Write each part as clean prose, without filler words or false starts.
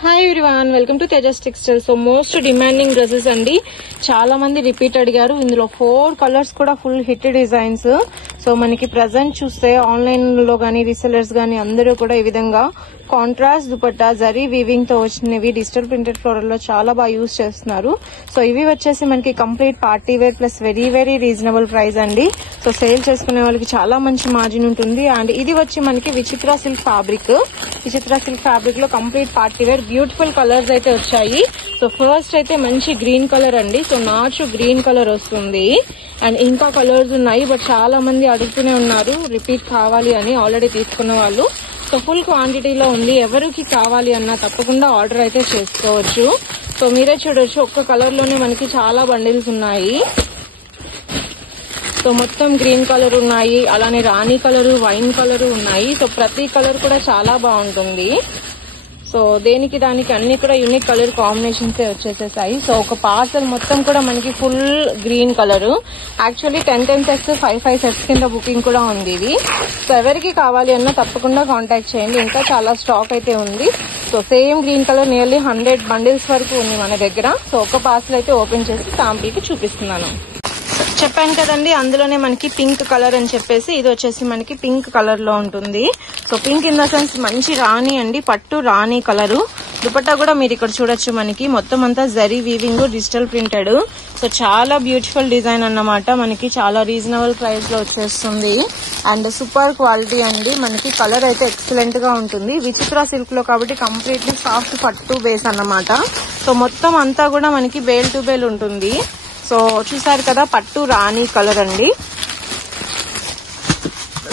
Hi everyone, welcome to Tejas textile. So most demanding dresses అండి. చాలా మంది రిపీట్ అడిగారు. ఇందులో 4 కలర్స్ కూడా ఫుల్ హిట్ డిజైన్స్. సో మనకి ప్రెజెంట్ చూస్తే ఆన్లైన్ లో గానీ రీసెలర్స్ గానీ అందరూ కూడా ఈ విధంగా కాంట్రాస్ట్ దుపట్టా జరీ వీవింగ్ తో వచ్చినవి డిజిటల్ ప్రింటెడ్ ఫ్లోరల్ లో చాలా బాగా యూజ్ చేస్తున్నారు. సో ఇవి వచ్చేసి మనకి complete party wear plus very very reasonable price అండి. సో సేల్ చేసుకునే వాళ్ళకి చాలా మంచి మార్జిన్ ఉంటుంది. అండ్ ఇది వచ్చి మనకి Vichitra silk fabric. Vichitra silk fabric లో complete party wear beautiful colours అయితే వచ్చాయి. సో ఫస్ట్ అయితే మంచి గ్రీన్ కలర్ అండి. సో నాచు గ్రీన్ కలర్ వస్తుంది. అండ్ ఇంకా కలర్స్ ఉన్నాయి, బట్ చాలా మంది అడుగుతూనే ఉన్నారు రిపీట్ కావాలి అని ఆల్రెడీ తీసుకున్న వాళ్ళు. సో ఫుల్ క్వాంటిటీలో ఉంది. ఎవరికి కావాలి అన్నా తప్పకుండా ఆర్డర్ అయితే చేసుకోవచ్చు. సో మీరే చూడొచ్చు, ఒక్క కలర్ లోనే మనకి చాలా బండిల్స్ ఉన్నాయి. సో మొత్తం గ్రీన్ కలర్ ఉన్నాయి, అలానే రాణి కలర్, వైన్ కలర్ ఉన్నాయి. సో ప్రతి కలర్ కూడా చాలా బాగుంటుంది. సో దేనికి దానికి అన్ని కూడా యూనిక్ కలర్ కాంబినేషన్స్ వచ్చేసేసాయి. సో ఒక పార్సల్ మొత్తం కూడా మనకి full green colour. Actually 10 sets 5 sets కింద బుకింగ్ కూడా ఉంది ఇది. సో ఎవరికి కావాలి అన్నా తప్పకుండా కాంటాక్ట్ చేయండి. ఇంకా చాలా స్టాక్ అయితే ఉంది. So same green colour nearly 100 bundles వరకు ఉంది మన దగ్గర. సో ఒక పార్సల్ అయితే ఓపెన్ చేసి శాంపిల్ కి చూపిస్తున్నాను. చెప్పాను కదండి, అందులోనే మనకి పింక్ కలర్ అని చెప్పేసి ఇది వచ్చేసి మనకి పింక్ కలర్ లో ఉంటుంది. So pink in the sense మంచి రాణి అండి, పట్టు రాణి కలరు. దుపట్టా కూడా మీరు ఇక్కడ చూడొచ్చు, మనకి మొత్తం అంతా zari weaving digital printed. So చాలా బ్యూటిఫుల్ డిజైన్ అన్నమాట. మనకి చాలా రీజనబుల్ ప్రైస్ లో వచ్చేస్తుంది. అండ్ సూపర్ క్వాలిటీ అండి. మనకి కలర్ అయితే ఎక్సలెంట్ గా ఉంటుంది. విచిత్ర సిల్క్ లో కాబట్టి కంప్లీట్లీ సాఫ్ట్ పట్టు బేస్ అన్నమాట. సో మొత్తం అంతా కూడా మనకి బేల్ టు బేల్ ఉంటుంది. సో చూసారు కదా, పట్టు రాణి కలర్ అండి.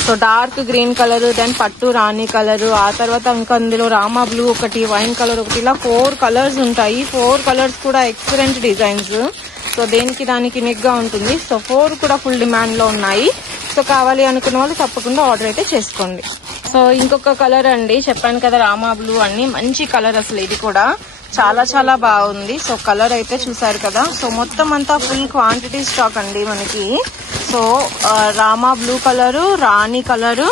So dark green colour, then పట్టు రాణి కలర్, ఆ తర్వాత ఇంకా అందులో రామా బ్లూ ఒకటి, వైన్ కలర్ ఒకటి, ఇలా 4 కలర్స్ ఉంటాయి. 4 కలర్స్ కూడా ఎక్సలెంట్ డిజైన్స్. సో దేనికి దానికి యూనిక్ గా ఉంటుంది. సో 4 కూడా ఫుల్ డిమాండ్ లో ఉన్నాయి. సో కావాలి అనుకున్న వాళ్ళు తప్పకుండా ఆర్డర్ అయితే చేసుకోండి. సో ఇంకొక కలర్ అండి, చెప్పాను కదా రామా బ్లూ అని, మంచి కలర్ అసలు ఇది కూడా చాలా చాలా బాగుంది. సో కలర్ అయితే చూసారు కదా. సో మొత్తం అంతా ఫుల్ క్వాంటిటీ స్టాక్ అండి మనకి. So Rama blue colour, Rani colour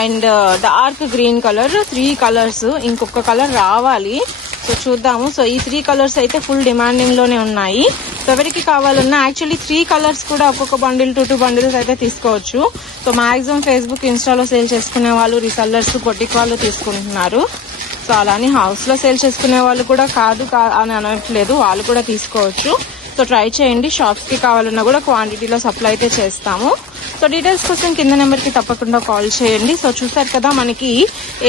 and dark green colour, 3 colours. ఇంకొక కలర్ రావాలి. సో చూద్దాము. సో ఈ 3 కలర్స్ అయితే ఫుల్ డిమాండింగ్ లోనే ఉన్నాయి. సో ఎవరికి కావాలన్నా యాక్చువల్లీ 3 కలర్స్ కూడా ఒక్కొక్క బండిల్ 2 బండిల్స్ అయితే తీసుకోవచ్చు. సో మాక్సిమం ఫేస్బుక్, ఇన్స్టాలో సేల్ చేసుకునే వాళ్ళు, రీసెల్లర్స్, పొట్టిక్ వాళ్ళు తీసుకుంటున్నారు. సో అలానే హౌస్ లో సేల్ చేసుకునే వాళ్ళు కూడా కాదు అని అనట్లేదు, వాళ్ళు కూడా తీసుకోవచ్చు. సో ట్రై చేయండి. షాప్స్ కి కావాలన్నా కూడా క్వాంటిటీలో సప్లై అయితే చేస్తాము. సో డీటెయిల్స్ కోసం కింద నెంబర్ కి తప్పకుండా కాల్ చేయండి. సో చూసారు కదా, మనకి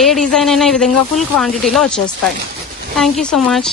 ఏ డిజైన్ అయినా ఈ విధంగా ఫుల్ క్వాంటిటీలో వచ్చేస్తాయి. Thank you so much.